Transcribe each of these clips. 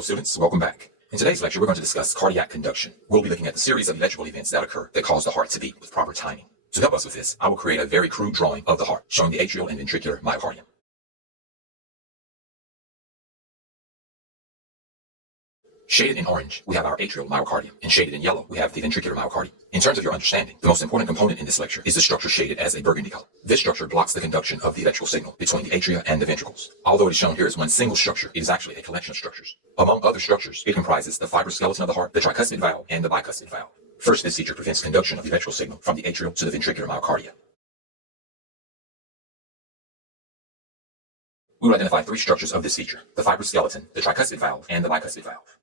Hello students, welcome back. In today's lecture, we're going to discuss cardiac conduction. We'll be looking at the series of electrical events that occur that cause the heart to beat with proper timing. To help us with this, I will create a very crude drawing of the heart, showing the atrial and ventricular myocardium. Shaded in orange, we have our atrial myocardium, and shaded in yellow, we have the ventricular myocardium. In terms of your understanding, the most important component in this lecture is the structure shaded as a burgundy color. This structure blocks the conduction of the electrical signal between the atria and the ventricles. Although it is shown here as one single structure, it is actually a collection of structures. Among other structures, it comprises the fibrous skeleton of the heart, the tricuspid valve, and the bicuspid valve. First, this feature prevents conduction of the electrical signal from the atrial to the ventricular myocardia. We will identify three structures of this feature: the fibrous skeleton, the tricuspid valve, and the bicuspid valve.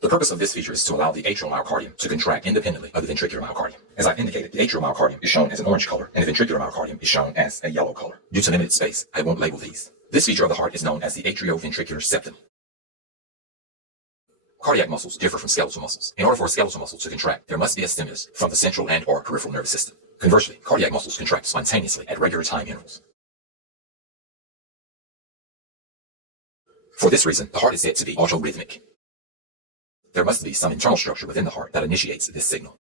The purpose of this feature is to allow the atrial myocardium to contract independently of the ventricular myocardium. As I've indicated, the atrial myocardium is shown as an orange color, and the ventricular myocardium is shown as a yellow color. Due to limited space, I won't label these. This feature of the heart is known as the atrioventricular septum. Cardiac muscles differ from skeletal muscles. In order for a skeletal muscle to contract, there must be a stimulus from the central and/or peripheral nervous system. Conversely, cardiac muscles contract spontaneously at regular time intervals. For this reason, the heart is said to be autorhythmic. There must be some internal structure within the heart that initiates this signal.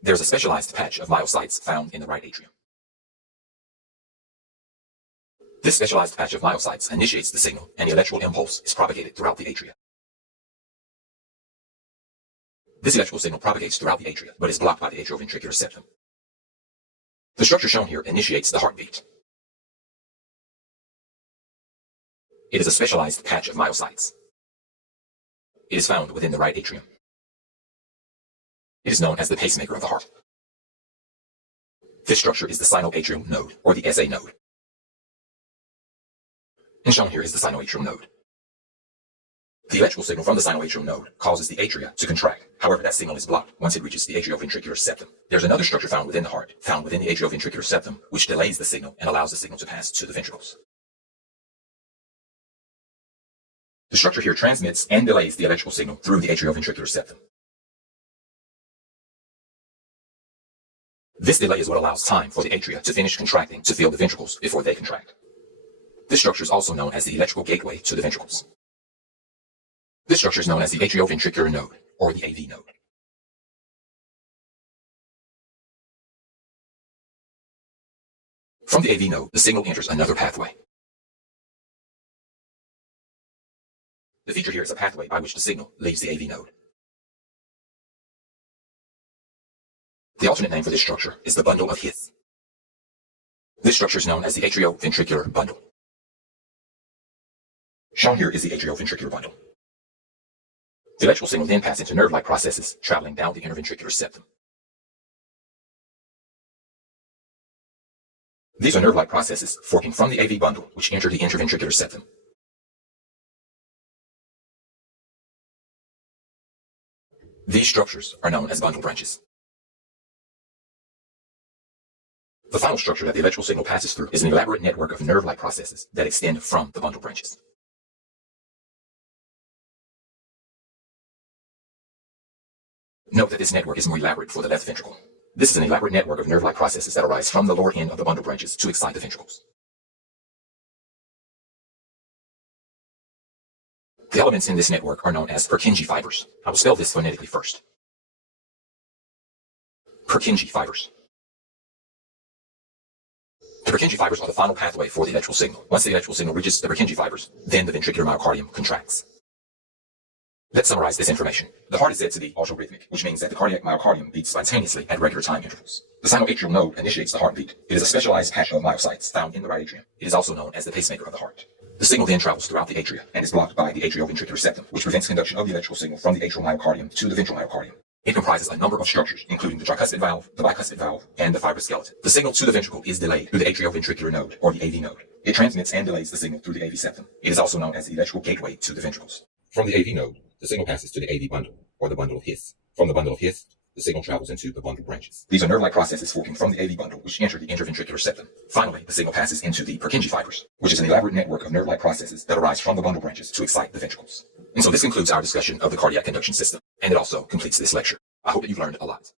There's a specialized patch of myocytes found in the right atrium. This specialized patch of myocytes initiates the signal, and the electrical impulse is propagated throughout the atria. This electrical signal propagates throughout the atria, but is blocked by the atrioventricular septum. The structure shown here initiates the heartbeat. It is a specialized patch of myocytes. It is found within the right atrium. It is known as the pacemaker of the heart. This structure is the sinoatrial node, or the SA node. And shown here is the sinoatrial node. The electrical signal from the sinoatrial node causes the atria to contract. However, that signal is blocked once it reaches the atrioventricular septum. There's another structure found within the heart, found within the atrioventricular septum, which delays the signal and allows the signal to pass to the ventricles. The structure here transmits and delays the electrical signal through the atrioventricular septum. This delay is what allows time for the atria to finish contracting to fill the ventricles before they contract. This structure is also known as the electrical gateway to the ventricles. This structure is known as the atrioventricular node, or the AV node. From the AV node, the signal enters another pathway. The feature here is a pathway by which the signal leaves the AV node. The alternate name for this structure is the bundle of His. This structure is known as the atrioventricular bundle. Shown here is the atrioventricular bundle. The electrical signal then passes into nerve-like processes traveling down the interventricular septum. These are nerve-like processes forking from the AV bundle, which enter the interventricular septum. These structures are known as bundle branches. The final structure that the electrical signal passes through is an elaborate network of nerve-like processes that extend from the bundle branches. Note that this network is more elaborate for the left ventricle. This is an elaborate network of nerve-like processes that arise from the lower end of the bundle branches to excite the ventricles. The elements in this network are known as Purkinje fibers. I will spell this phonetically first. Purkinje fibers. The Purkinje fibers are the final pathway for the electrical signal. Once the electrical signal reaches the Purkinje fibers, then the ventricular myocardium contracts. Let's summarize this information. The heart is said to be autorhythmic, which means that the cardiac myocardium beats spontaneously at regular time intervals. The sinoatrial node initiates the heartbeat. It is a specialized patch of myocytes found in the right atrium. It is also known as the pacemaker of the heart. The signal then travels throughout the atria and is blocked by the atrioventricular septum, which prevents conduction of the electrical signal from the atrial myocardium to the ventral myocardium. It comprises a number of structures, including the tricuspid valve, the bicuspid valve, and the fibrous skeleton. The signal to the ventricle is delayed through the atrioventricular node, or the AV node. It transmits and delays the signal through the AV septum. It is also known as the electrical gateway to the ventricles. From the AV node, the signal passes to the AV bundle, or the bundle of His. From the bundle of His, the signal travels into the bundle branches. These are nerve-like processes forking from the AV bundle, which enter the interventricular septum. Finally, the signal passes into the Purkinje fibers, which is an elaborate network of nerve-like processes that arise from the bundle branches to excite the ventricles. And so this concludes our discussion of the cardiac conduction system, and it also completes this lecture. I hope that you've learned a lot.